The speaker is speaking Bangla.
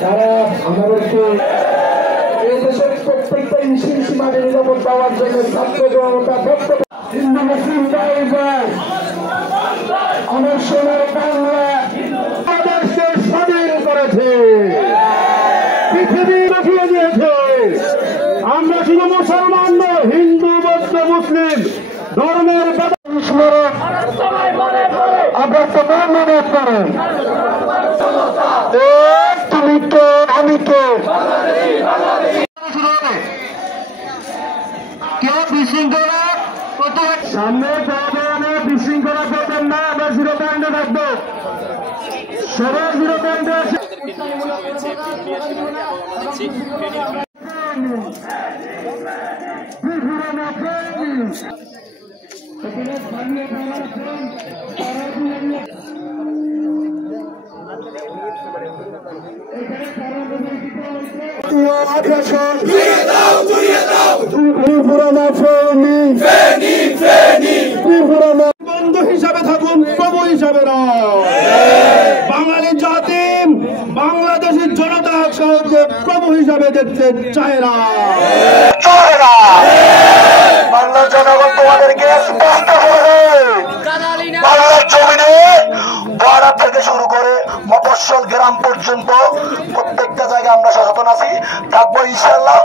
তারা আমাদেরকে এই দেশের প্রত্যেকটা ইঞ্চি মাঠে নিরাপদ পাওয়ার জন্য ছাত্র জনতা হিন্দু মুসলিম আমার সোনার বাংলা আদর্শে স্বাধীন করেছে, পৃথিবী দেখিয়ে দিয়েছে। আমরা শুধু মুসলমান নয়, হিন্দু বৌদ্ধ মুসলিম ধর্মের আমরা তো মনে করেন তুমি কে আমি কে কেউ বিশৃঙ্খলা সামনে বিশৃঙ্খলা করবেন না। আমরা জিরো পয়েন্টে থাকবো, সবাই জিরো পয়েন্টে আছে। বন্ধু হিসাবে থাকুন, প্রভু হিসাবে নয়। বাঙালি জাতি বাংলাদেশের জনতা সহজে প্রভু হিসাবে দেখতে চায় না। বাংলার জনগণ তোমাদেরকে স্পষ্ট করে বাংলার জমিনে বর্ডার থেকে শুরু করে মফস্বল গ্রাম পর্যন্ত প্রত্যেকটা জায়গায় আমরা সচেতন আছি, থাকবো ইনশাআল্লাহ।